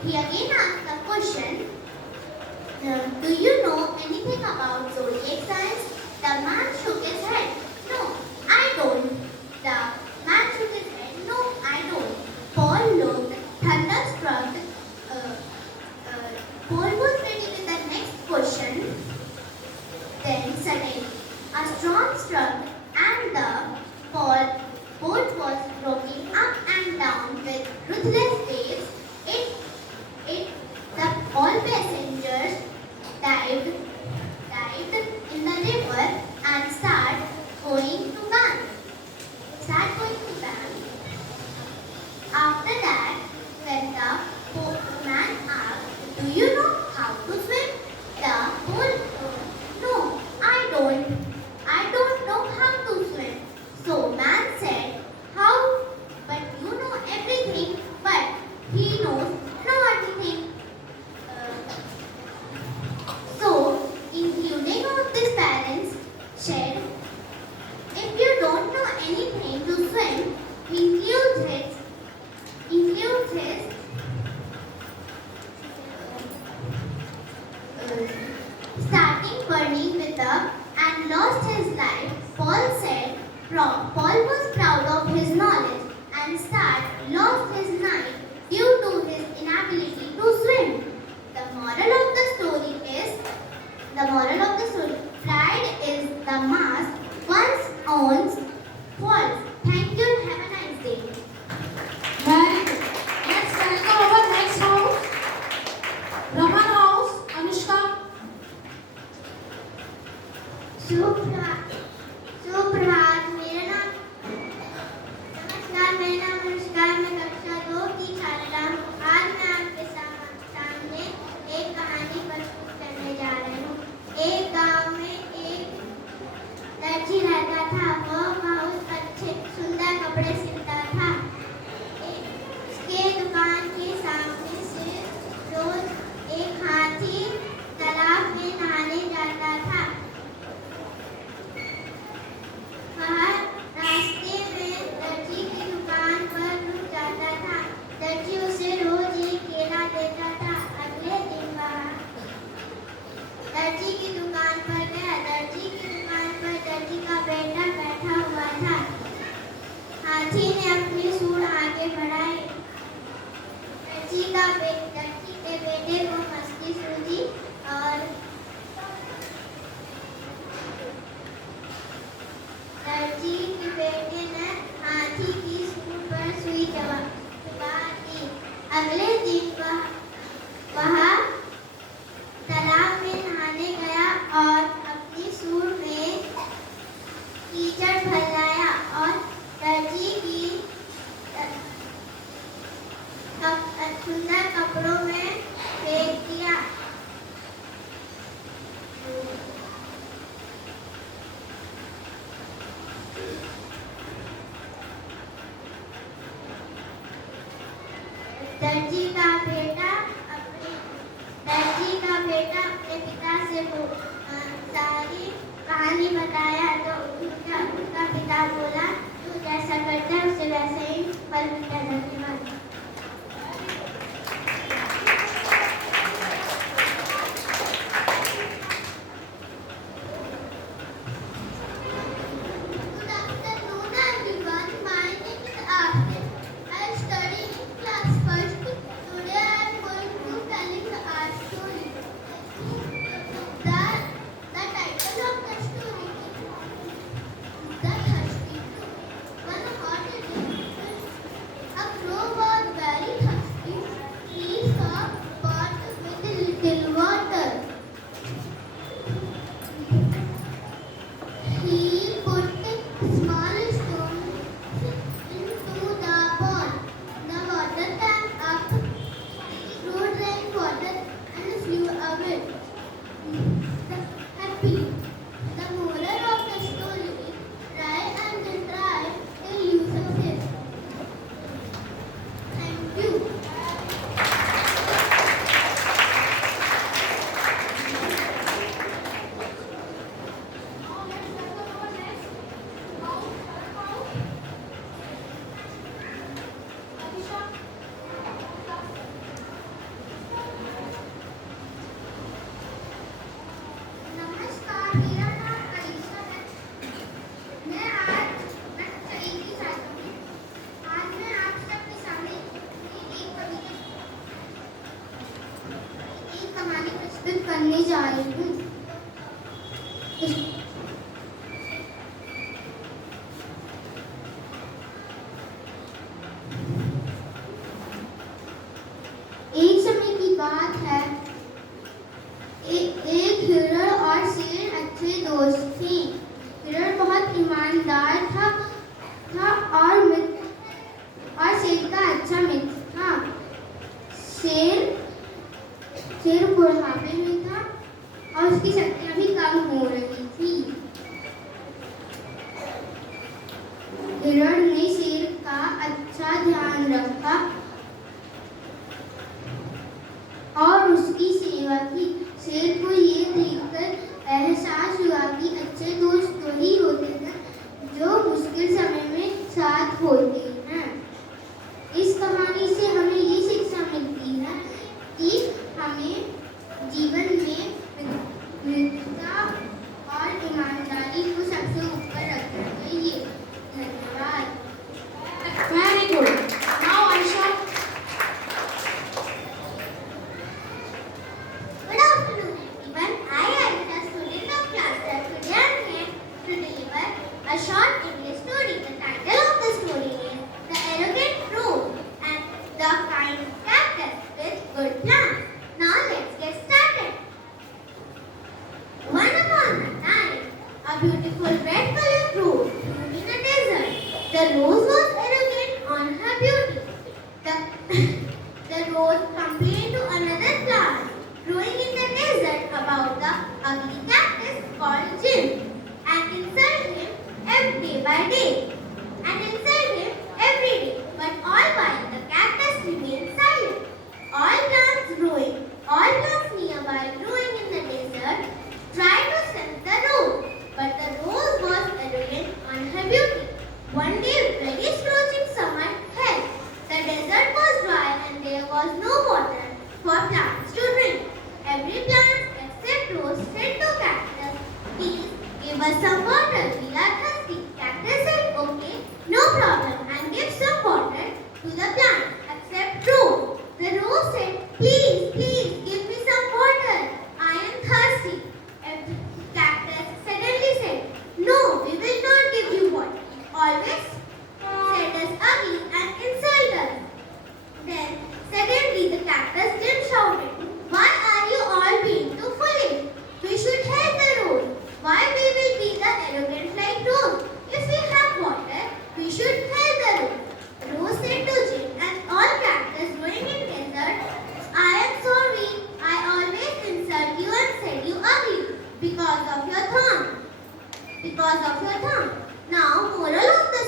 He again asked the question, do you know anything about zodiac signs? The man shook his head. No, I don't. The man shook his head. No, I don't. Paul looked thunderstruck. Uh, Paul was ready with the next question. Then suddenly, a storm struck and the boat was rocking up and down with ruthless waves. It, all passengers dived in the river and start going to bank. After that, when the man asked, do you know how to swim? The whole, no, I don't know how to swim. So man said, how? But you know everything, but he knows not everything. So, including all these parents said, if you don't know anything to swim, includes his starting burning with up and lost his life. Paul said, Paul was proud of his knowledge and lost his life due to his inability to swim. The moral of the story, pride is the mask one's owns false. Thank you and have a nice day. Very good. Let's welcome our next house. Raman House, Anushka. सुप्रभात मेरा नाम नमस्कार मेरा नाम अनुष्का मैं कक्षा 2 की छात्रा हूँ आज मैं आपके सामने एक कहानी प्रस्तुत करने जा रही हूँ एक गांव में एक दर्जी रहता था वह बहुत अच्छे सुंदर कपड़े सिलता था उसके दुकान के सामने से रोज एक हाथी तालाब में नहाने जाता था रास्ते में दर्जी की दुकान पर रुक जाता था दर्जी उसे रोज एक केला देता था अगले दिन वह दर्जी की दुकान पर गया दर्जी की दुकान पर दर्जी का बेटा बैठा हुआ था हाथी ने अपनी सूंड आगे बढ़ाई दर्जी के बेटे को मस्ती सूझी और दर्जी के बेटे ने हाथी की सूंड पर सुई चबा दी अगले दिन वह तालाब में नहाने गया और अपनी सूंड में कीचड़ फैलाया और दर्जी की सुंदर कपड़ों में फेंक दिया दर्जी का बेटा अपने पिता से सारी कहानी बताया तो उसका पिता बोला तू जैसा करता है उसे वैसे ही फल मिलता है धन्यवाद A crow प्रस्तुत करने जा रही हूँ। एक समय की बात है, एक हिरण और शेर अच्छे दोस्त थे। हिरण बहुत ईमानदार था और शेर का अच्छा मित्र था। शेर बुढ़ापे में था और उसकी शक्तियां भी कम हो रही थी। हिरण ने शेर का अच्छा ध्यान रखा और उसकी सेवा की। शेर को ये देखकर एहसास हुआ कि अच्छे दोस्त तो ही होते हैं जो मुश्किल समय में साथ होते हैं। इस कहानी से हमें ये शिक्षा मिलती है कि हमें जीवन में मित्रता और ईमानदारी को सबसे ऊपर रखना चाहिए। धन्यवाद। Very good. Now Aisha. Good afternoon, everyone. I am a student of class 12. Today I am here to deliver a short English story. The title of the story is The Arrogant Rose and the Kind Cactus with Good Plants. Now let's get started. One upon a time, a beautiful red-colored rose grew in a desert. The rose was arrogant on her beauty. The rose complained to another plant growing in the desert about the ugly cactus called Jim and insulted him day by day. But all while the cactus remained silent. All plants nearby growing in the desert tried to sense the rose, but the rose was arrogant on her beauty. One day, very scorching summer held. The desert was dry and there was no water for plants to drink. Every plant except rose said to cactus, "Please give us some water. We are thirsty." Cactus said, "Okay, no problem," and give some water to the plant except rose. The rose said, "Please, please give me some water. I am thirsty." Cactus suddenly said, "No, we will not give you water. Always said us ugly and insult us." Then suddenly the cactus Jim shouted, "Why are you all being too foolish? We should help the rose. Why we will be the arrogant like rose? If we have water, we should help the rose." Rose said to Jim and all cactus growing in desert, "I am sorry. I always insult you and said you ugly because of your thorn. Now moral of the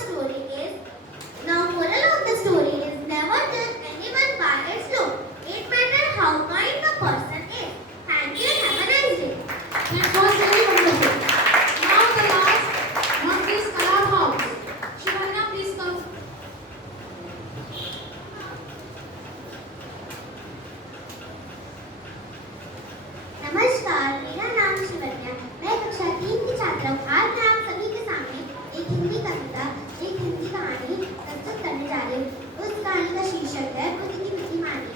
story is never judge anyone by its look. It matters how kind the person is. Thank you and have a nice day. That was very wonderful. Now the last one is Cloud House. Shivana, please come. नमस्कार, मेरा नाम शिवन्या। मैं कक्षा 3 की छात्रा हूँ। आज मैं आप सभी के सामने एक हिंदी कहानी प्रस्तुत करने जा रही हूँ। उस कहानी का शीर्षक है खुद की मीठी माटी।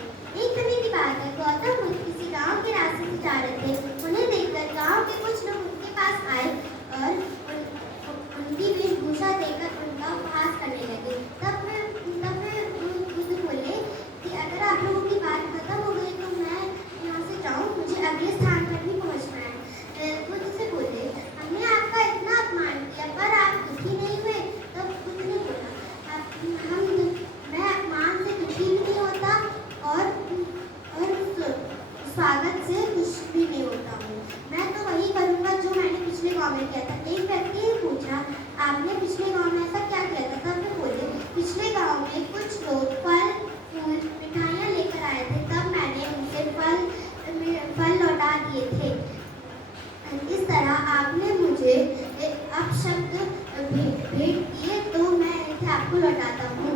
एक समय की बात है, गौतम बुद्ध किसी गांव के रास्ते से जा रहे थे। उन्हें देखकर गांव के कुछ लोग उनके पास आए और उनकी वेशभूषा देखकर उनका उपहास करने लगे। तब मैं बुद्ध बोले कि अगर आप लोगों की बात खत्म हो गई तो मैं यहाँ से जाऊँ, मुझे अगले स्थान पर भी पहुँचना है। बुद्ध से बोले, "हमने आपका इतना अपमान किया पर आप दुखी नहीं हुए?" तब बुद्ध ने बोला, मैं अपमान से दुखी भी नहीं होता और स्वागत से खुश भी नहीं होता हूँ। मैं तो वही करूँगा जो मैंने पिछले गाँव में किया था। एक व्यक्ति ने पूछा, "आपने पिछले गाँव में ऐसा क्या किया था?" तब वे बोले, "पिछले गाँव में कुछ लोग फल फूल मिठाइयाँ लेकर आए थे, तब मैंने उनसे फल लौटा दिए थे। इस तरह आपने मुझे अपशब्द भेंट किए तो मैं इसे आपको लौटाता हूँ।"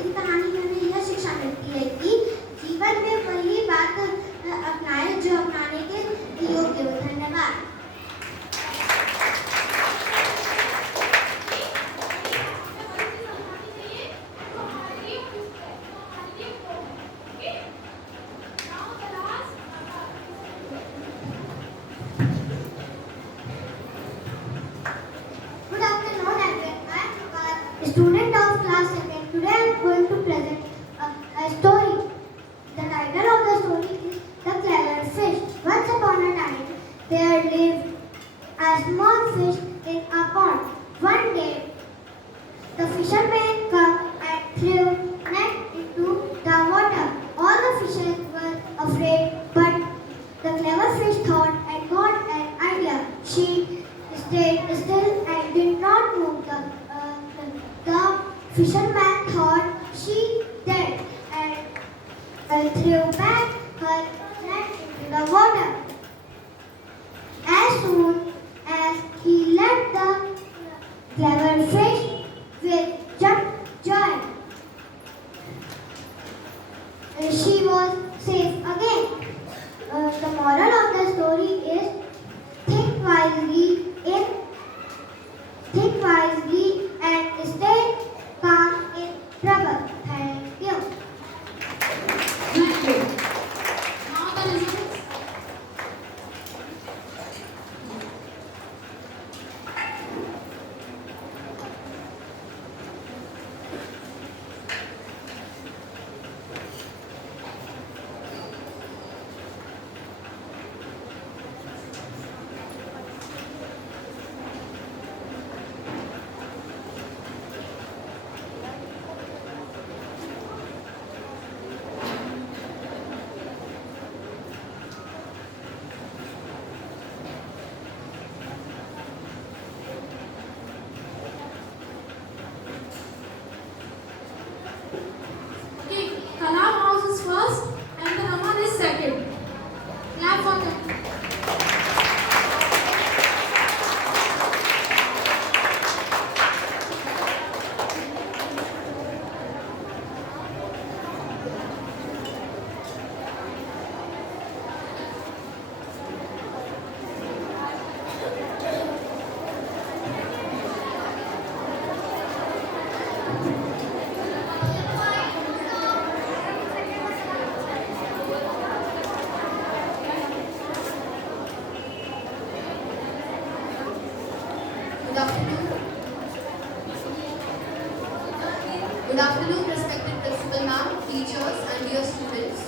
इस कहानी में हमें यह शिक्षा मिलती है कि जीवन में वही बात अपनाएं जो अपनाने के योग्य हो। धन्यवाद। Fisherman thought she dead and threw back her net into the water. As soon as he let the clever fish with joy, she was safe again. The moral of the story is think wisely and stay calm in trouble. Thank you. Thank you. Now the results. Okay, Kalam House is first and the Raman is second. Clap for them. Good afternoon. Good afternoon, respected principal ma'am, teachers and dear students.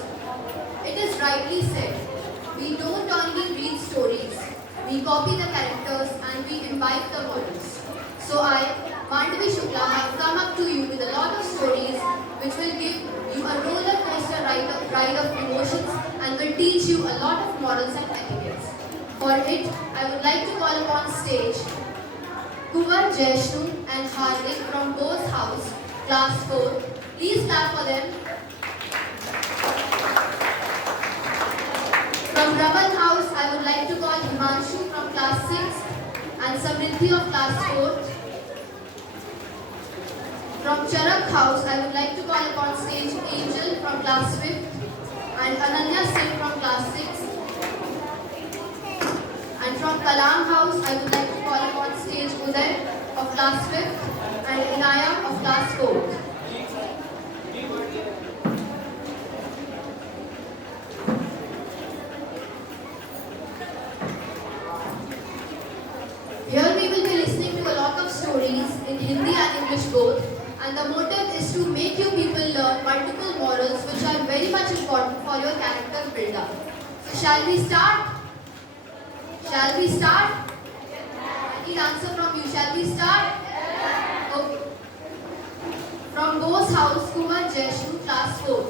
It is rightly said, we don't only read stories, we copy the characters and we imbibe the morals. So I, Mandavi Shukla, have come up to you with a lot of stories which will give you a roller coaster ride of emotions and will teach you a lot of morals and etiquettes. For it, I would like to call upon stage Kuvar Jaishnu and Hardik from Bose House, Class 4. Please clap for them. From Raman House, I would like to call Himanshu from Class 6 and Samriddhi of Class 4. From Charak House, I would like to call upon stage Angel from Class 5th and Ananya Singh from Class 6. And from Kalam House, I would like to call upon stage Uday of Class 5th and Inaya of Class 4th. Here we will be listening to a lot of stories in Hindi and English both, and the motive is to make you people learn multiple morals which are very much important for your character build-up. So shall we start? Shall we start? I need answer from you. Shall we start? Okay. From Bose House, Kumar Jaishnu, Class 4.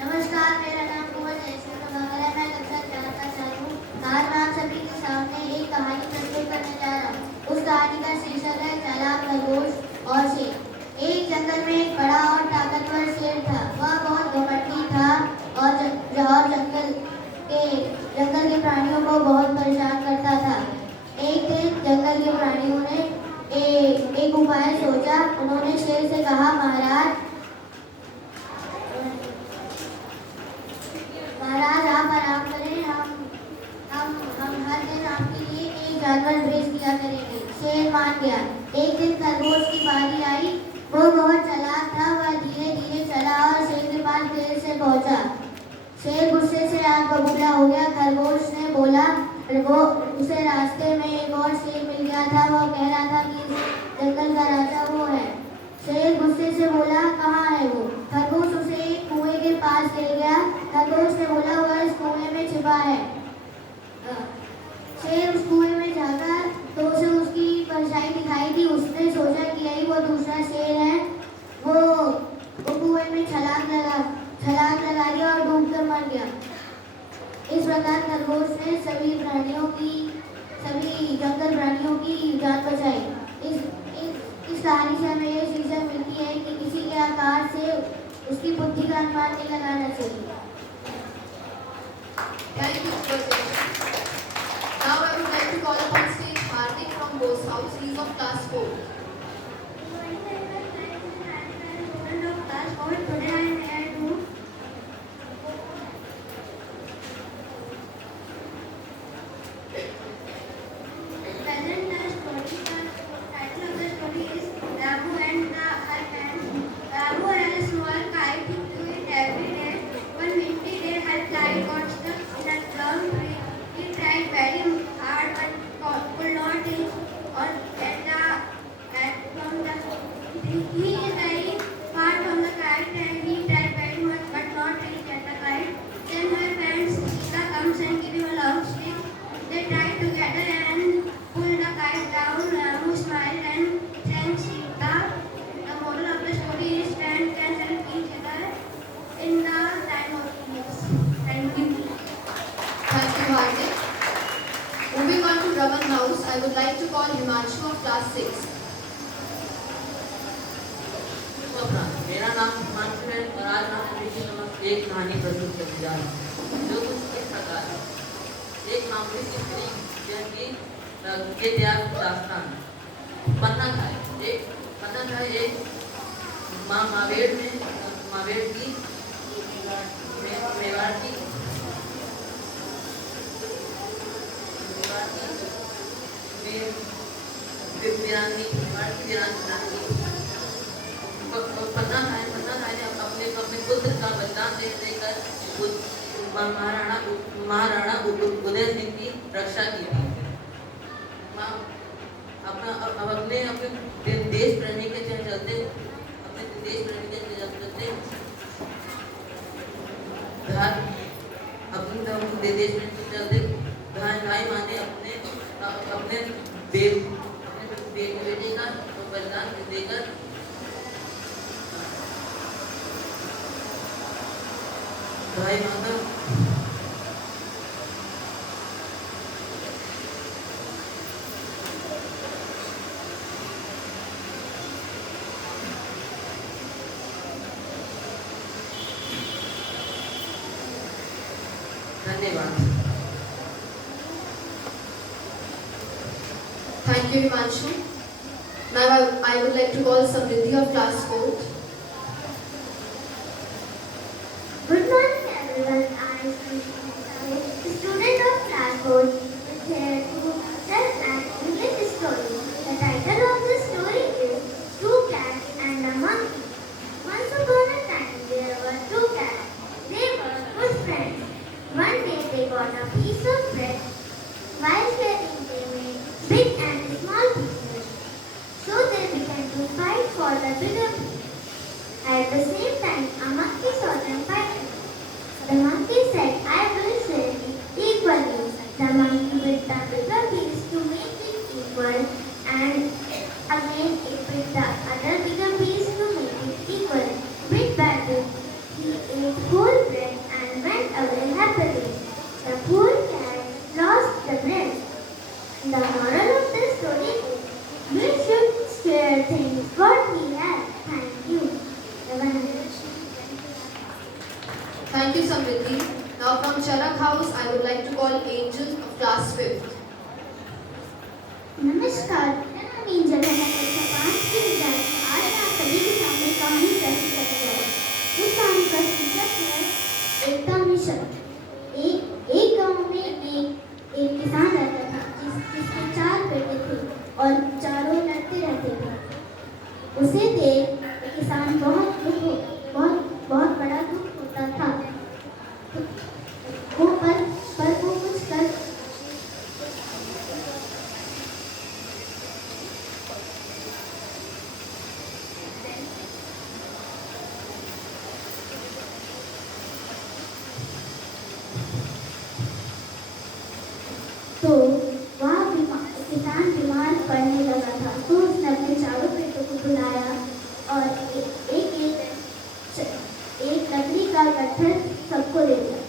नमस्कार, मेरा नाम कुंवर जयश्री है। मैं कक्षा 4 का छात्र हूँ। आज मैं आप सभी के सामने एक कहानी प्रस्तुत करने जा रहा हूँ। उस कहानी का शीर्षक है चालाक खरगोश और शेर। एक जंगल में एक बड़ा और ताकतवर शेर था। वह बहुत घमंडी था और जंगल के प्राणियों को बहुत परेशान करता था। एक दिन जंगल के प्राणियों ने एक उपाय सोचा। उन्होंने शेर से कहा, महाराज आप आराम करें, हम हर दिन आपके लिए एक जानवर भेज दिया करेंगे। शेर मान गया। एक दिन खरगोश की बारी आई। वो बहुत चालाक था। वह धीरे धीरे चला और शेर के पास देर से पहुंचा। शेर गुस्से से आग बबूला हो गया। खरगोश ने बोला, वो उसे रास्ते में एक और शेर मिल गया था। वो कह रहा था कि इस जंगल का राजा वो है। शेर गुस्से से बोला, कहाँ है वो? खरगोश उसे एक कुएं के पास ले गया। खरगोश ने बोला, वह इस कुएं में छिपा है। शेर उस कुएं में झांका तो उसे उसकी परछाई दिखाई दी। उसने सोचा कि यही वो दूसरा शेर है। वो कुएं में छलांग लगा दिया और डूब कर मर गया। इस प्रकार खरगोश ने सभी जंगल प्राणियों की जान बचाई। इस इस कहानी से हमें ये सीखा मिलती है कि किसी के आकार से उसकी बुद्धि का अनुमान नहीं लगाना चाहिए। Thank you for your Now I would like to call upon stage Hardik from Bose House. He is of class 4. Today I am here to present the story. The title of the story is Ramu and her friends. Ramu had a small kite. He flew it every day. One windy day, her kite got stuck in a plum tree. He tried very hard but could not reach or get from the tree. He is very far from the kite and he tried very much but not reach at the kite. Then her friends Sita comes and give him a long stick. They tried together and pulled the kite down. Ramu smiled and thanked Sita. The moral of the story is friends can help each other in the time of needs. Thank you. Thank you, Hardik. Moving on to Raman House, I would like to call Himanshu of class 6. मेरा नाम हिमांशु है और आज मैं आपके समक्ष एक कहानी प्रस्तुत करने जा रहा हूँ जो कुछ इस प्रकार है। एक मामूली सी स्त्री के त्याग दास्तान। पन्ना था एक मावेड़ की मेवाड़ की वीरानी पन्ना था ने अपने पुत्र का बलिदान देकर महाराणा उदय सिंह की रक्षा की थी। अपने देश प्रेमी के चलते भाई माँ ने अपने बेटे का बलिदान देकर भाई माता धन्यवाद। Thank you, Himanshu. Now I would like to call Samriddhi of class 4. Good morning everyone. I am a student of class 4 here to tell an English story. The title of the story is Two Cats and a Monkey. Once upon a time there were two cats. They were good friends. One day they got a piece of bread. While sharing they made big and small pieces. So they began to fight for the bigger piece. At the same time, a monkey saw them fighting. The monkey said, I will share it equally. The monkey bit the bigger piece to make it equal, and again it bit the other bigger piece to make it equal. Bit by bit, he ate whole bread and went away happily. The poor cat lost the bread. The moral of the story is, we should share things what we have. Thank you. Thank you, Samriddhi. Now from Charak House, I would like to call Angel of class 5th. नमस्कार, मेरा नाम angel है। मैं कक्षा 5 की विद्यार्थी हूँ। आज मैं आप सभी के सामने कहानी प्रस्तुत करने जा रहा हूँ। उस कहानी का शीर्षक है एकता मिशन। एक गांव में एक किसान रहता था जिसके 4 बेटे थे और चारों लड़ते रहते थे। उसे देख किसान बहुत बड़ा दुख होता था। वो कुछ कर तो वहाँ किसान बीमार पड़ने लगा था। तो उसने अपने चारों बेटों को बुलाया और एक लकड़ी का गट्ठर सबको दे दिया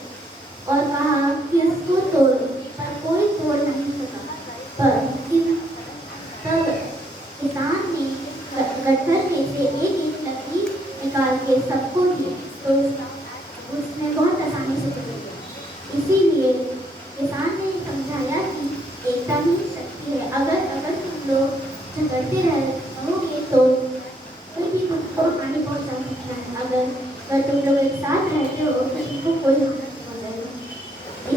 और कहा कि इसको तोड़ो, पर कोई तोड़ नहीं सका। तब किसान ने तो उसमें बहुत आसानी से चलेगा। इसीलिए किसान ने समझाया कि एकता ही शक्ति है। अगर तुम लोग झगड़ते रहोगे तो कोई भी तुमको हानि पहुंचा सकता है। अगर तुम लोग एक साथ रहते हो तो तुमको कोई हानि नहीं पहुंचाएगा।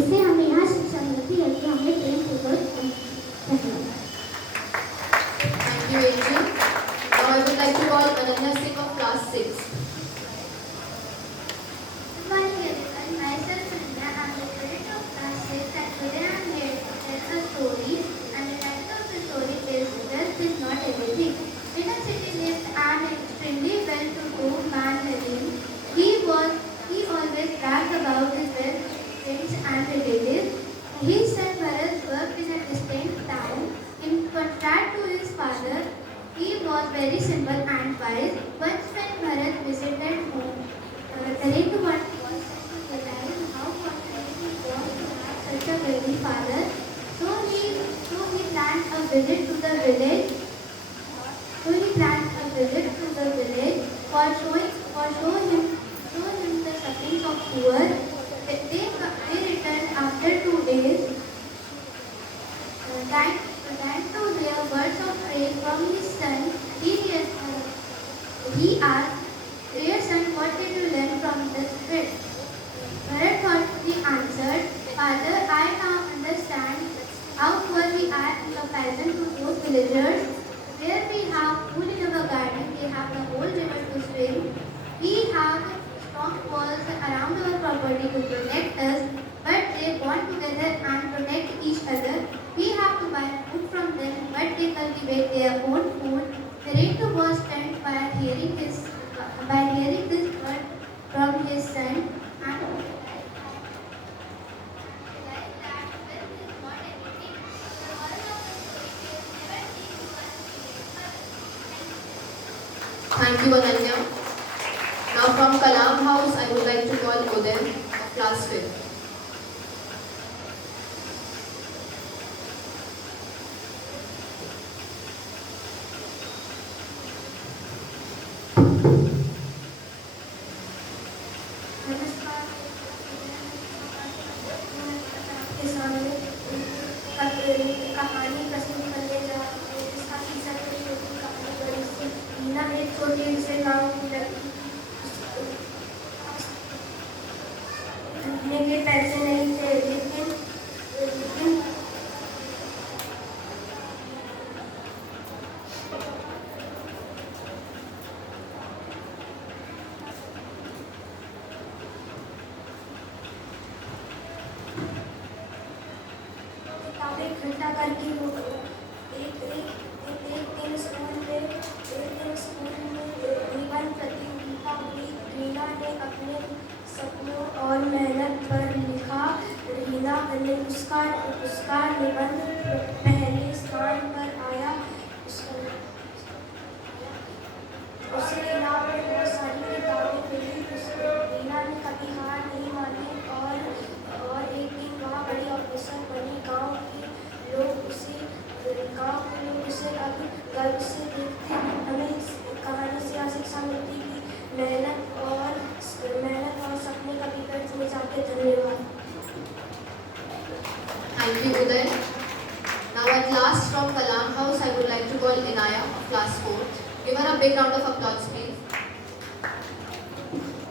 इससे हमें यहाँ शिक्षा मिलती है कि हमें प्रेम पूर्वक रहना। Thank you, Angel. Now I would like to call Ananya Singh of class 6. Good morning everyone. Myself Ananya. I am the student of class 6 and today I am here to tell a story, and the title of the story is Wealth is Not Everything. In a city lived an extremely well-to-do man Nadeem. He always bragged about his wealth, friends and relatives. His son Bharat worked in a distant town. In contrast to his father, he was very simple and wise. Once when Bharat visited home, Narendra was to realize how fortunate he was to have such a wealthy father. So he planned a visit to the village. For show him the sufferings of poor. They returned after 2 days. Than to hear words of praise from his son, he asked, "Dear son, what did you learn from this trip?" Bharat thoughtfully answered, "Father, I now understand how poor we are in comparison to those villagers. There we have pool in our garden, they have the whole river to swim. We have strong walls around our property to protect us, but they bond together and protect each other. We have to buy food from them, but they cultivate their own food." Narendra was stunned by hearing this word from his son, and realized that wealth is not everything. The moral of the story is never think once again. Thank you, Ananya. Now from Kalam House, I would like to call Uday of class 5. नमस्कार। आपके सामने कहानी प्रस्तुत करने जा रही हूँ, जिसका शीर्षक है छोटी कहानी बड़ी सी। मीना एक छोटे से गाँव की लड़की खरीदने के पैसे नहीं थे, लेकिन किताबें इकट्ठा करके एक दिन स्कूल में निबंध प्रतियोगिता हुई। रीना ने अपने सपनों और मेहनत पर लिखा। रीना ने उसका निबंध पहले स्थान पर आया। उसे इनाम में बहुत सारी किताबें मिली। रीना ने कभी हार नहीं मानी और एक दिन वहाँ बड़ी ऑफिसर बनी। गांव के लोग उसे अब गर्व से देखते। हमें इस कहानी से यह शिक्षा मिलती कि मेहनत और सपने कभी व्यर्थ में जाते। धन्यवाद। Thank you, Uday. Now at last from Kalam House, I would like to call Inaya of class 4. Give her a big round of applause, please.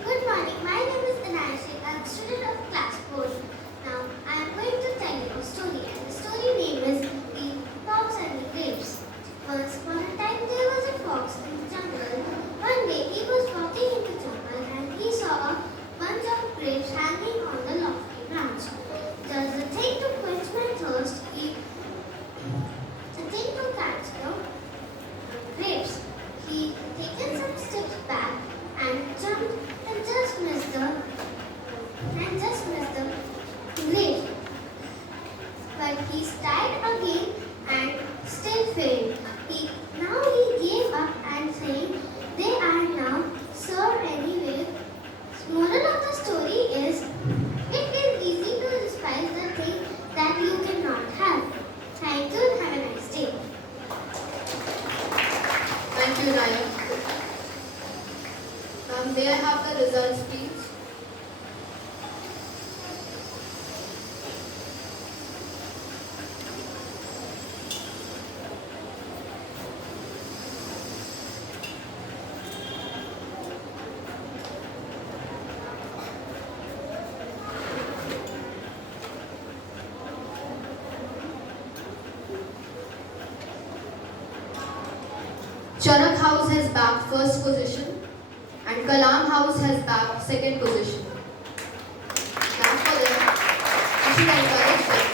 Good morning. My name is Anaya Singh. I am a student of class 4. Now I am going to tell you a story, and the story name is The Fox and the Grapes. Once upon a time there was a fox in the jungle. One day he was walking in the jungle and he saw a bunch of grapes hanging on the lofty branch. Just the thing to quench my thirst, the thing to catch the grapes. He taken some steps back and jumped and just missed the grapes. But he tried again and still failed. Now he gave up and saying, "They are now served anyway." Moral of the story is, it is easy to despise the thing that you cannot have. Thank you and have a nice day. Thank you, Inaya. May I have the result girls, please. Charak House has bagged first position and Kalam House has bagged second position. Clap for them. You should encourage them.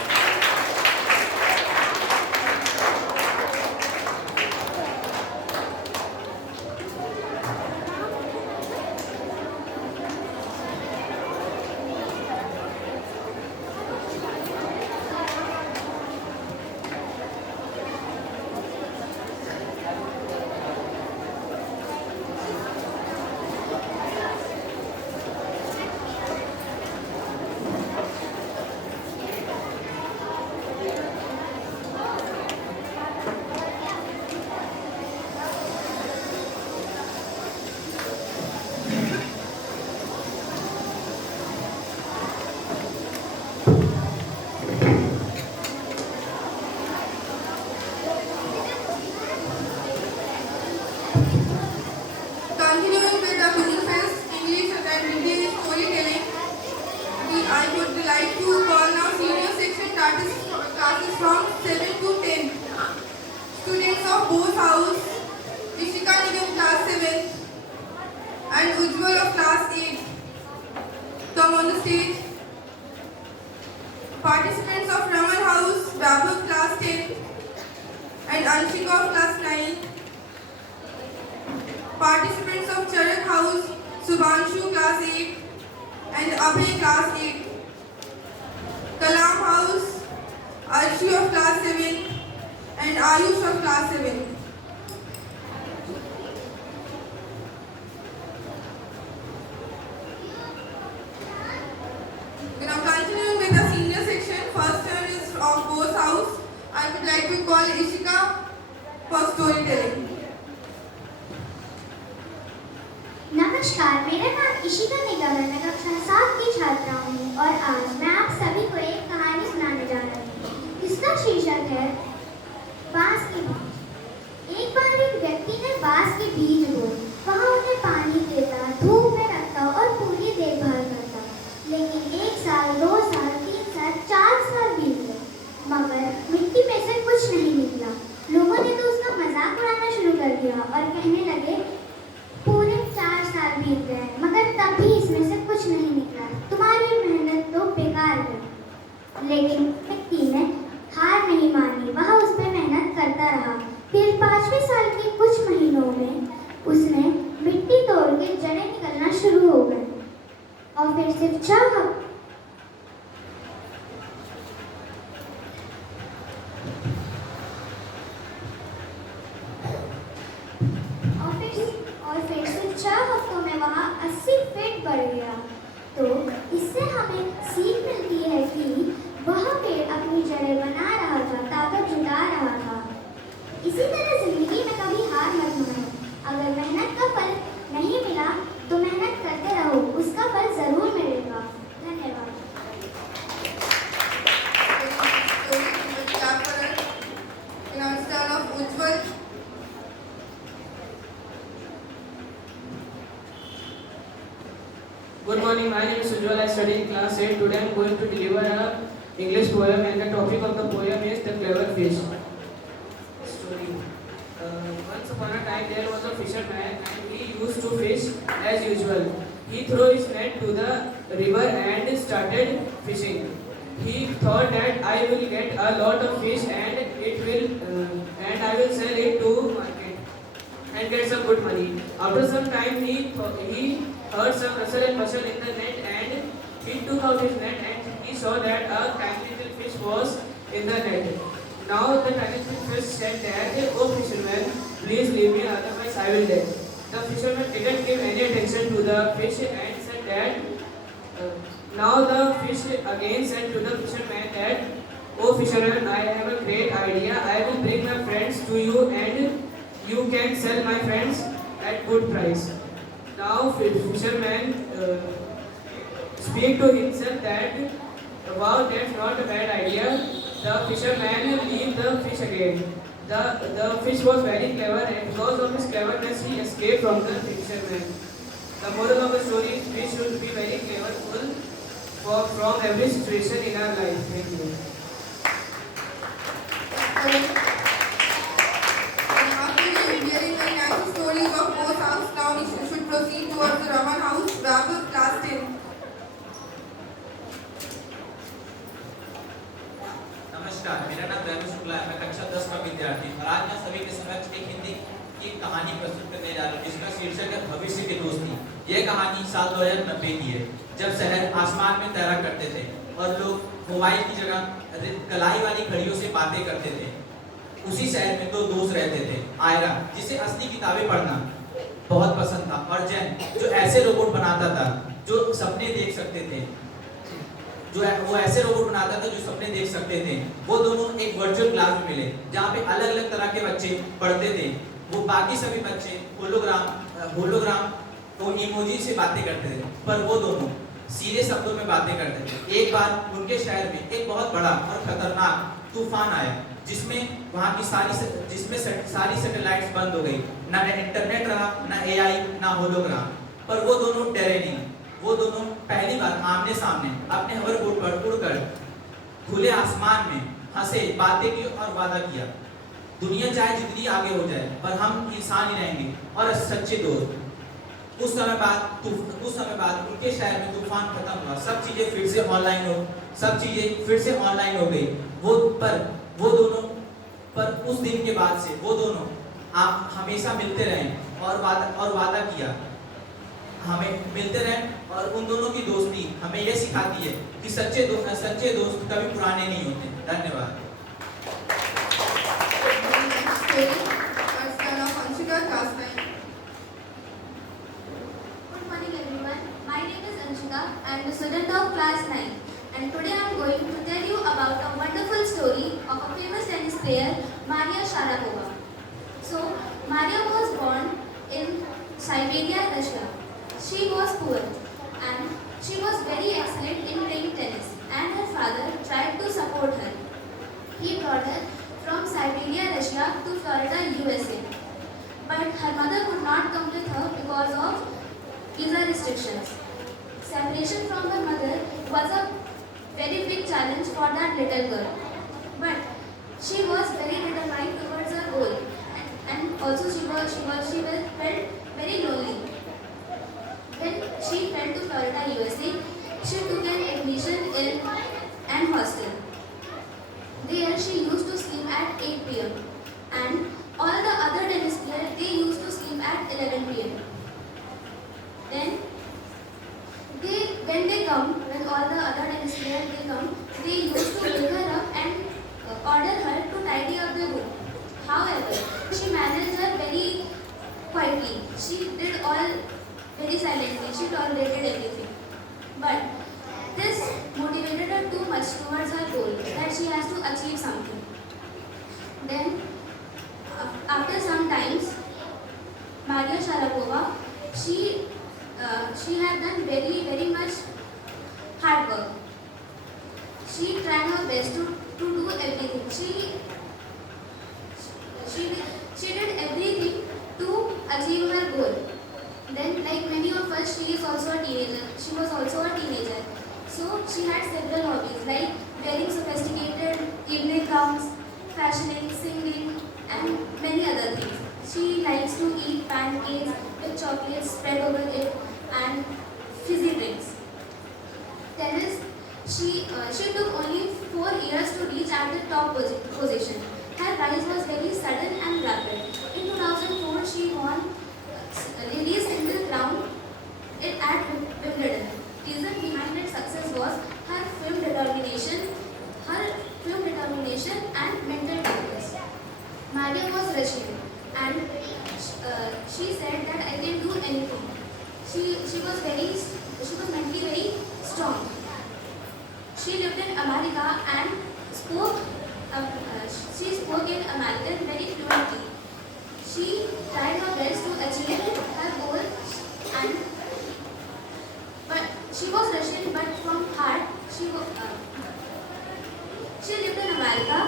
Continuing with the Buddhist English and Indian storytelling, I would like to call now senior section, that is classes from 7 to 10. Students of both house, Ishika Nigam class 7 and Ujjwal of class 8 come on the stage. Participants of Raman house, Babu class 10 and Anshika of class 9. Participants of Charak House, Subhanshu class 8 and Abhay class 8. Kalam House, Arshi of class 7 and Ayush of class 7. Now continuing with the senior section, first turn is of both house. I would like to call Ishika for storytelling. नमस्कार, मेरा नाम इशिका निगम है। मैं कक्षा 7 की छात्रा हूँ और आज मैं आप सभी को एक कहानी सुनाने जा रही हूँ जिसका शीर्षक है बांस के बीज। एक बार एक व्यक्ति ने बांस के बीज बोए, वहाँ उन्हें पानी देता, धूप में रखता और पूरी देखभाल करता। लेकिन 1 साल, 2 साल, 3 साल, 4 साल बीत गए मगर मिट्टी में से कुछ नहीं निकला। लोगों ने तो उसका मजाक उड़ाना शुरू कर दिया और कहने लगे पूरे 4 साल बीत गए मगर तब भी इसमें से कुछ नहीं निकला, तुम्हारी मेहनत तो बेकार गई। लेकिन मिट्टी ने हार नहीं मानी, वह उस पर मेहनत करता रहा। फिर 5वें साल के कुछ महीनों में उसने मिट्टी तोड़ के जड़ें निकलना शुरू हो गई और फिर सिर्फ 6 हफ्तों में वहाँ 80 फीट बढ़ गया। तो इससे हमें सीख मिलती है कि वह पेड़ अपनी जड़ें बना रहा था, ताकत जुटा रहा था। इसी तरह जिंदगी में कभी हार मत मानो। अगर मेहनत का फल नहीं मिला तो मेहनत करते रहो, उसका फल जरूर मिलेगा। धन्यवाद। Good morning, my name is Ujjwal. I study in class 8. Today I am going to deliver a English poem and the topic of the poem is The Clever Fish. Story. Once upon a time there was a fisherman and he used to fish as usual. He threw his net to the river and started fishing. He thought that I will get a lot of fish and I will sell it to market and get some good money. After some time he heard some rustle and bustle in the net and he took out his net and he saw that a tiny little fish was in the net. Now the tiny little fish said that, "Oh fisherman, please leave me, otherwise I will die." The fisherman didn't give any attention to the fish and said that, now the fish again said to the fisherman that, "Oh fisherman, I have a great idea. I will bring my friends to you and you can sell my friends at good price." Now fisherman speak to himself that, wow, that's not a bad idea. The fisherman leave the fish again. The fish was very clever, and because of his cleverness, he escaped from the fisherman. The moral of the story is we should be very cleverful from every situation in our life. Thank you. And after hearing the nice stories of both house, now we should proceed towards the Raman house, Bravo class 10. नमस्कार, मेरा नाम वैभव शुक्ला है। मैं कक्षा 10 का विद्यार्थी और आज मैं सभी के समक्ष एक हिंदी की कहानी प्रस्तुत करने जा रहा हूँ जिसका शीर्षक है भविष्य की दोस्ती। यह कहानी साल 2090 की है, जब शहर आसमान में तैरा करते थे और लोग मोबाइल की जगह कलाई वाली घड़ियों से बातें करते थे। उसी शहर में दो दोस्त रहते थे, आयरा जिसे असली किताबें पढ़ना बहुत पसंद था और जैन जो ऐसे रोबोट बनाता था जो सपने देख सकते थे, वो ऐसे रोबोट बनाता था जो सपने देख सकते थे। वो दोनों एक वर्चुअल क्लास में मिले जहाँ पे अलग अलग तरह के बच्चे पढ़ते थे। वो बाकी सभी बच्चे होलोग्राम तो इमोजी से बातें करते थे, पर वो दोनों सीधे शब्दों में बातें करते थे। एक बार उनके शहर में एक बहुत बड़ा और खतरनाक तूफान आया जिसमें वहाँ की सारी सैटेलाइट्स बंद हो गई। ना इंटरनेट रहा, ना एआई, ना होलोग्राम। पर वो दोनों डरे नहीं। वो दोनों पहली बार आमने सामने अपने होवरबोर्ड पर उड़कर खुले आसमान में हंसे, बातें की और वादा किया। दुनिया चाहे जितनी आगे हो जाए पर हम इंसान ही रहेंगे और सच्चे दोस्त। कुछ समय बाद उनके शहर में तूफान खत्म हुआ। सब चीजें फिर से ऑनलाइन हो गई। पर उस दिन के बाद से वो दोनों आप हमेशा मिलते रहें और वादा किया हमें मिलते रहें। और उन दोनों की दोस्ती हमें यह सिखाती है कि सच्चे दोस्त कभी पुराने नहीं होते। धन्यवाद। Good morning everyone. My name is Anshika. I am a student of class 9 and today I am going to tell you about a wonderful story of a famous tennis player, Maria Sharapova. So, Maria was born in Siberia, Russia. She was poor and she was very excellent in playing tennis and her father tried to support her. He brought her from Siberia, Russia to Florida, USA. But her mother could not come with her because of visa restrictions. Separation from her mother was a very big challenge for that little girl. But she was very determined towards her goal and also she felt very lonely. When she went to Florida, USA, she took an admission in an hostel. There she used to sleep at 8 p.m. and all the other tennis players, they used to sleep at 11 p.m. Then when all the other tennis players they used to wake her up and order her to tidy up the room. However, she managed her very quietly. She did all very silently. She tolerated everything. But this motivated her too much towards her goal that she has to achieve something. Then, after some times, Maria Sharapova, she had done very much hard work. She tried her best to do everything. She did everything to achieve her goal. Then, like many of us, she is also a teenager. She was also a teenager. So, she had several hobbies like wearing sophisticated evening gowns, fashioning, singing, and many other things. She likes to eat pancakes with chocolates spread over it and fizzy drinks. Tennis, she took only 4 years to reach at the top position. Her rise was very sudden and rapid. In 2004, she won Ladies Single Crown at Wimbledon. Reason behind its success was her film determination and mental toughness. Maria was Russian and she said that I can do anything. She was mentally very strong. She lived in America and she spoke in American very fluently. She tried her best to achieve her goal and She was Russian, but from heart, she lived in America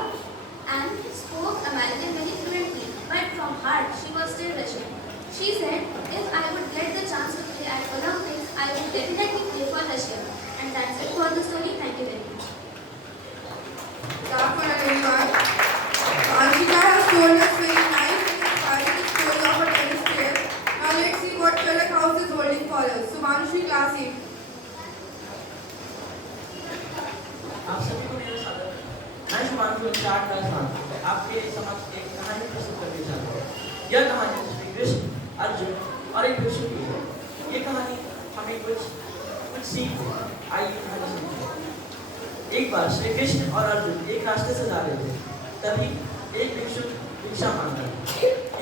and spoke American very fluently, but from heart, she was still Russian. She said, if I would get the chance to play at Olympics, I would definitely play for Russia. And that's it for the story. Thank you very much. Clap for her, everyone. Anshika has told us very nice and inspiring story of her tennis player. Now let's see what Tilak House is holding for us. Subhanushri, class 8. आप सभी को मेरा स्वागत है। मैं Shubhanshu 4 class 1 आपके समक्ष एक कहानी प्रस्तुत करने जा रहा हूँ। यह कहानी श्री कृष्ण, अर्जुन और एक भिक्षु की है। ये कहानी हमें कुछ सीख आइए कहानी सुनिए। एक बार श्री कृष्ण और अर्जुन एक रास्ते से जा रहे थे। तभी एक भिक्षु भिक्षा मांग रहा।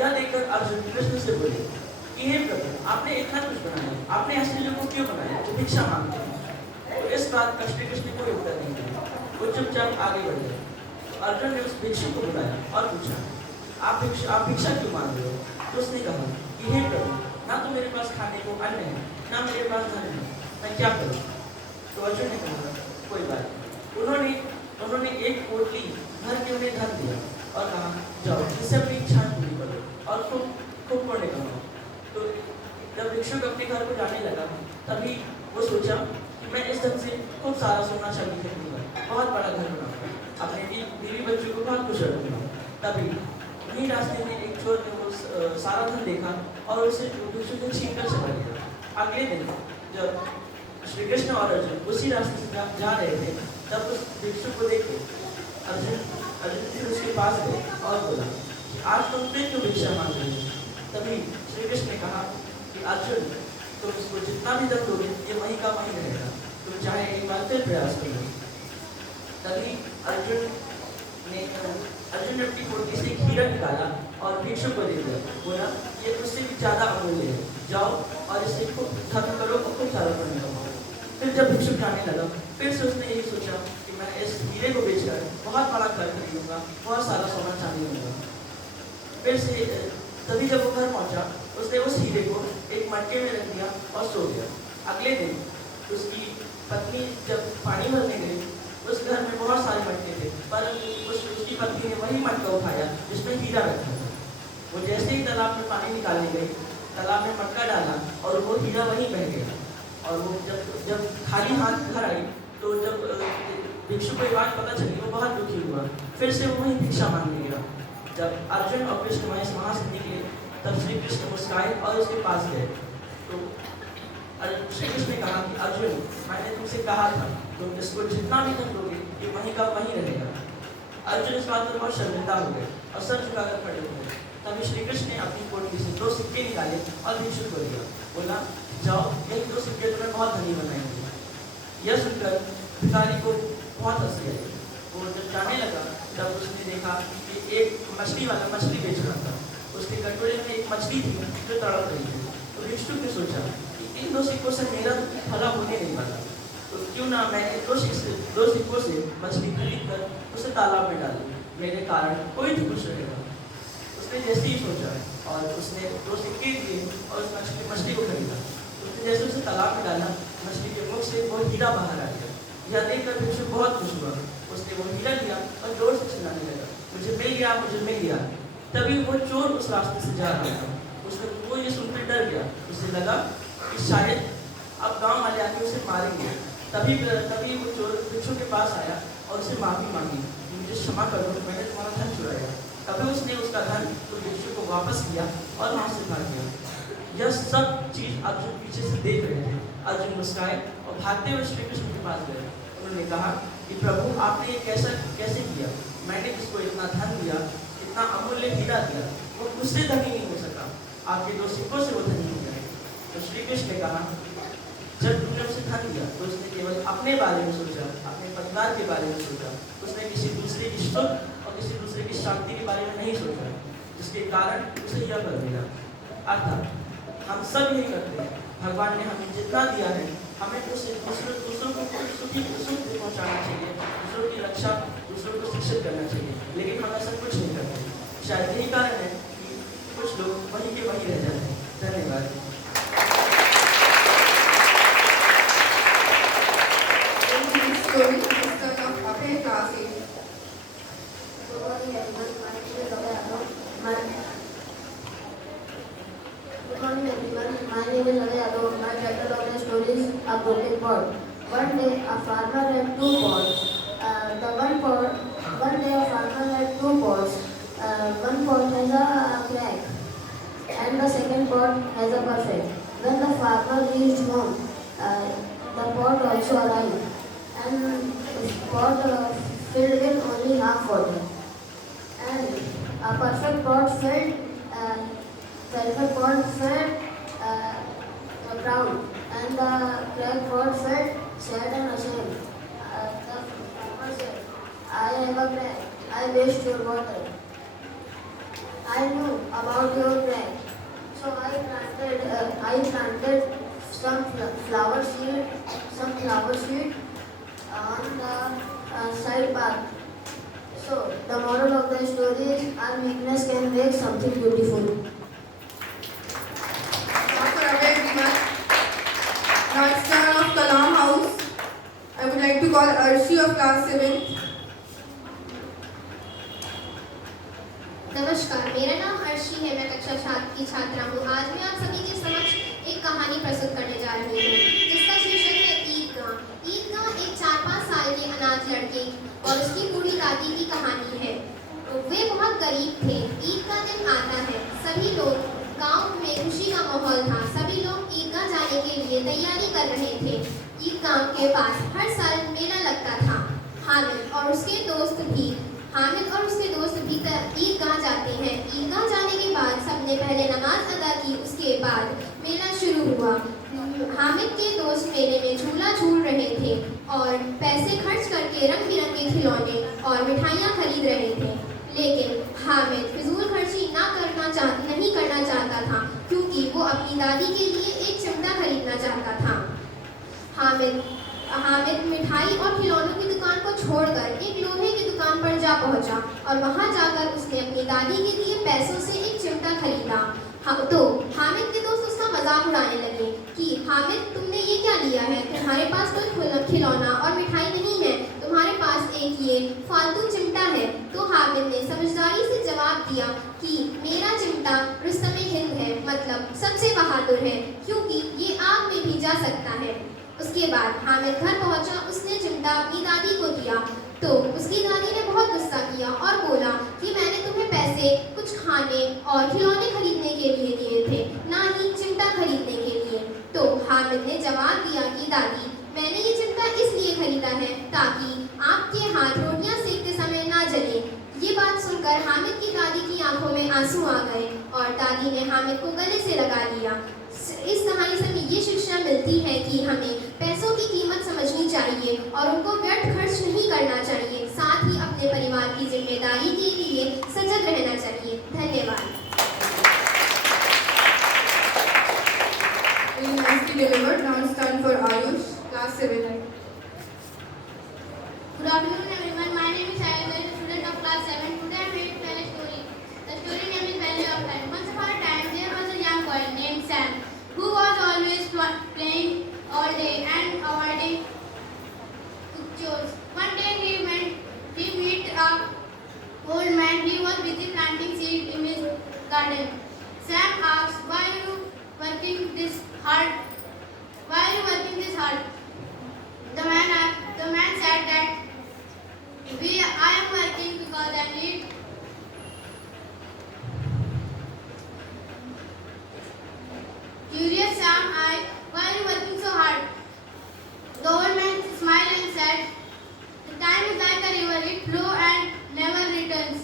यह देखकर अर्जुन कृष्ण से बोले कि हे प्रभु, आपने इतना कुछ बनाया, आपने ऐसे लोगों को क्यों बनाया जो भिक्षा मांगते हैं? तो इस बात का श्री कृष्ण कोई उत्तर नहीं दिया। वो चुपचाप आगे बढ़ गए। अर्जुन ने उस भिक्षु को बुलाया और पूछा, आप भिक्षा क्यों मांग रहे हो? तो उसने कहा कि हे प्रभु, ना तो मेरे पास खाने को अन्न है, ना मेरे पास धन है, मैं क्या करूं? तो अर्जुन ने कहा, कोई बात नहीं। उन्होंने एक पोटली भर के उन्हें धन दिया और कहा, जाओ इससे अपनी इच्छा पूरी करो और खूब पुण्य कमाओ। तो जब भिक्षुक अपने घर को जाने लगा, तभी वो सोचा कि मैं इस धन से खूब सारा सोना चांदी खरीदूंगा, बहुत बड़ा घर बनाऊंगा, अपने बीवी बच्चों को बहुत खुश रखूंगा। तभी वहीं रास्ते में एक चोर ने वो सारा धन देखा और उसे भिक्षुक ने छीन कर चला गया। अगले दिन जब श्री कृष्ण और अर्जुन उसी रास्ते से जा रहे थे, तब उस भिक्षुक को देख के अर्जुन फिर उसके पास गए और बोला, आज तुम फिर क्यों भिक्षा मांग रहे हो? तभी श्री कृष्ण ने कहा कि अर्जुन, तुम इसको जितना भी धन दोगे ये वहीं का वहीं रहेगा, तुम चाहे एक बार फिर प्रयास करो। तभी अर्जुन ने अपनी पोटली से हीरा निकाला और भिक्षुक को दे दिया। बोला, ये उससे भी ज्यादा अमूल्य है, जाओ और इससे खूब धन करो और खूब सारा पुण्य कमाओ। फिर जब भिक्षुक जाने लगा, फिर से उसने यही सोचा कि मैं इस हीरे को बेचकर बहुत बड़ा घर खरीदूंगा, बहुत सारा सोना चांदी लूंगा। फिर से तभी जब वो घर पहुंचा, उसने उस हीरे को एक मटके में रख दिया और सो गया। अगले दिन उसकी पत्नी जब पानी भरने गई, उस घर में बहुत सारे मटके थे, पर उसकी पत्नी ने वही मटका उठाया जिसमें हीरा रखा था। वो जैसे ही तालाब में पानी निकालने गई, तालाब में मटका डाला और वो हीरा वहीं बह गया। और वो जब खाली हाथ घर आई, तो जब भिक्षु को ये बात पता चली, वो बहुत दुखी हुआ। फिर से वो वहीं भिक्षा मांगने गया। जब अर्जुन और कृष्ण वहाँ से निकले, तब श्री कृष्ण मुस्काए और उसके पास गए। तो श्री कृष्ण ने कहा कि अर्जुन, मैंने तुमसे कहा था, तुम इसको जितना भी धन दोगे ये वहीं का वहीं रहेगा। अर्जुन इस बात पर बहुत शर्मिंदा हो गए और सर झुकाकर खड़े हो गए। तभी श्री कृष्ण ने अपनी पोटली से 2 सिक्के निकाले और भिक्षु को दिया। बोला, जाओ, यही 2 सिक्के तुम्हें बहुत धनी बनाएंगे। यह सुनकर भिखारी को बहुत हंसी आई। वो जब जाने लगा, तब उसने देखा कि एक मछली वाला मछली बेच रहा था। उसके कटोरे में एक मछली थी जो तड़प रही थी। तो भिक्षु ने सोचा कि इन 2 सिक्कों से मेरा भला होने नहीं वाला, तो क्यों ना मैं इन 2 सिक्कों से मछली खरीद कर उसे तालाब में डालूं, मेरे कारण कोई भी खुश रहेगा। उसने जैसे ही सोचा और उसने 2 सिक्के दिए और उस मछली को खरीदा। उसने जैसे उसे तालाब में डाला, मछली के मुख से वो हीरा बाहर आ गया। यह देखकर भिक्षु बहुत खुश हुआ। उसने वो हीरा लिया और जोर से चिल्लाने लगा, मुझे मिल गया, मुझे मिल गया। तभी वो चोर उस रास्ते से जा रहा था। वो ये सुनकर डर गया। उसे लगा कि शायद अब गांव वाले आके उसे मारेंगे। तभी वो चोर भिक्षु के पास आया और उसे माफी मांगी, मुझे क्षमा कर दो, मैंने तुम्हारा धन चुराया। तभी उसने उसका धन तो भिक्षु को वापस किया और वहाँ से भाग गया। यह सब चीज अर्जुन पीछे से देख रहे थे। अर्जुन मुस्काए और भागते हुए श्री कृष्ण के पास गए। उन्होंने कहा कि प्रभु, आपने ये कैसे किया? मैंने जिसको इतना धन दिया, इतना अमूल्य हीरा दिया, वो मुझसे धनी नहीं हो सका, आपके 2 सिक्कों से वो धनी हो गए। तो श्री कृष्ण ने कहा, जब तुमने उसे धन दिया तो उसने केवल अपने बारे में सोचा, अपने परिवार के बारे में सोचा। उसने किसी दूसरे की सुख और किसी दूसरे की शांति के बारे में नहीं सोचा, जिसके कारण उसे यह कर मिला। अर्थात हम सब यही करते हैं। भगवान ने हमें जितना दिया है, हमें उसे दूसरों को सुख पहुँचाना चाहिए, दूसरों की रक्षा, दूसरों को शिक्षित करना चाहिए, लेकिन हम ऐसा कुछ नहीं करते। शायद यही कारण है कि कुछ लोग वहीं के वहीं रह जाते हैं। धन्यवाद। story. It's turn of Abhay, class 8. Good morning everyone, my name is Abhay Yadav. Good morning everyone, my name is Abhay Yadav. My title of the story is A Broken Pot. One day a farmer had two pots. One day a farmer had two pots. One pot has a crack and the second pot has a perfect. When the farmer reached home, the pot also arrived and the pot filled with only half water. And a perfect pot filled proud, and the cracked pot felt sad and ashamed. The farmer said, I have a crack, I waste your water. I knew about your crack, so I planted some flower seed on the side path. So the moral of the story is our weakness can make something beautiful. After Abhay, everyone. Now it's turn of Kalam House. I would like to call Arshi of class 7th. नमस्कार, मेरा नाम अर्शी है। मैं कक्षा 7 की छात्रा हूँ। आज मैं आप सभी के समक्ष एक कहानी प्रस्तुत करने जा रही हूँ जिसका शीर्षक है ईदगाह। ईदगाह एक 4-5 साल के अनाथ लड़के और उसकी बूढ़ी दादी की कहानी है। वे बहुत गरीब थे। ईद का दिन आता है, सभी लोग गांव में खुशी का माहौल था। सभी लोग ईदगाह जाने के लिए तैयारी कर रहे थे। ईदगाह के पास हर साल मेला लगता था। हामिद और उसके दोस्त भी ईदगाह जाते हैं। ईदगाह जाने के बाद सबने पहले नमाज अदा की, उसके बाद मेला शुरू हुआ। हामिद के दोस्त मेले में झूला झूल रहे थे और पैसे खर्च करके रंग बिरंगे खिलौने और मिठाइयाँ खरीद रहे थे। लेकिन हामिद फिजूल खर्ची नहीं करना चाहता था क्योंकि वो अपनी दादी के लिए एक चिमटा खरीदना चाहता था। हामिद मिठाई और खिलौनों की दुकान को छोड़कर एक लोहे की दुकान पर जा पहुंचा और वहां जाकर उसने अपनी दादी के लिए पैसों से एक चिमटा खरीदा। तो हामिद के दोस्त उसका मजाक उड़ाने लगे कि हामिद, तुमने ये क्या लिया है? तुम्हारे पास कोई खिलौना और मिठाई नहीं है, तुम्हारे पास एक ये फालतू चिमटा है। तो हामिद ने समझदारी से जवाब दिया कि मेरा चिमटा रुस्तम-ए-हिंद है, मतलब सबसे बहादुर है, क्योंकि ये आग में भी जा सकता है। उसके बाद हामिद घर पहुंचा। उसने चिमटा अपनी दादी को दिया तो उसकी दादी ने बहुत गुस्सा किया और बोला कि मैंने तुम्हें पैसे कुछ खाने और खिलौने खरीदने के लिए दिए थे, ना ही चिमटा खरीदने के लिए। तो हामिद ने जवाब दिया कि दादी, मैंने ये चिमटा इसलिए खरीदा है ताकि आपके हाथ रोटियां सेकते समय ना जले। ये बात सुनकर हामिद की दादी की आंखों में आंसू आ गए और दादी ने हामिद को गले से लगा लिया। इस कहानी से हमें ये शिक्षा मिलती है कि हमें पैसों की कीमत समझनी चाहिए और उनको व्यर्थ खर्च नहीं करना चाहिए। साथ ही अपने परिवार की जिम्मेदारी के लिए सजग रहना चाहिए। धन्यवाद। Very nicely delivered. Now it's time for Ayush, class 7. Good afternoon everyone. My name is Ayush. I am a student of class 7. Today I am going to tell a story. The story name is Value of Time. Once upon a time there was a young boy named Sam who was always playing all day and avoiding chores. One day he met a old man. He was busy planting seed in his garden. Sam asked, "Why are you working this hard? The man said that I am working because I need curious Sam asked, "Why are you working so hard?" The old man smiled and said, "The time is like a river, it flows and never returns."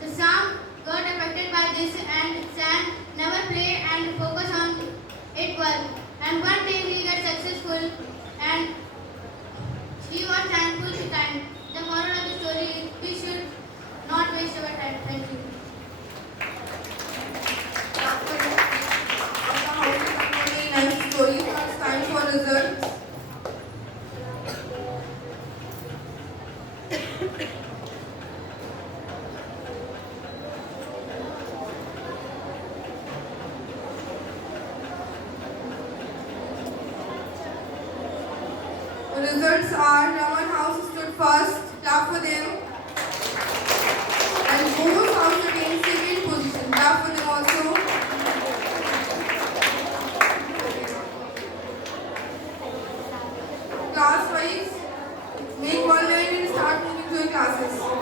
The Sam got affected by this and Sam never played and focused on it work. And one day he got successful and he was thankful to time. The moral of the story is we should not waste our time. Thank you. Very nice story. Now it's time for results. The results are Raman House stood first, clap for them. And Bose House attained second position, clap for them also. Class wise, make one line and start moving to your classes.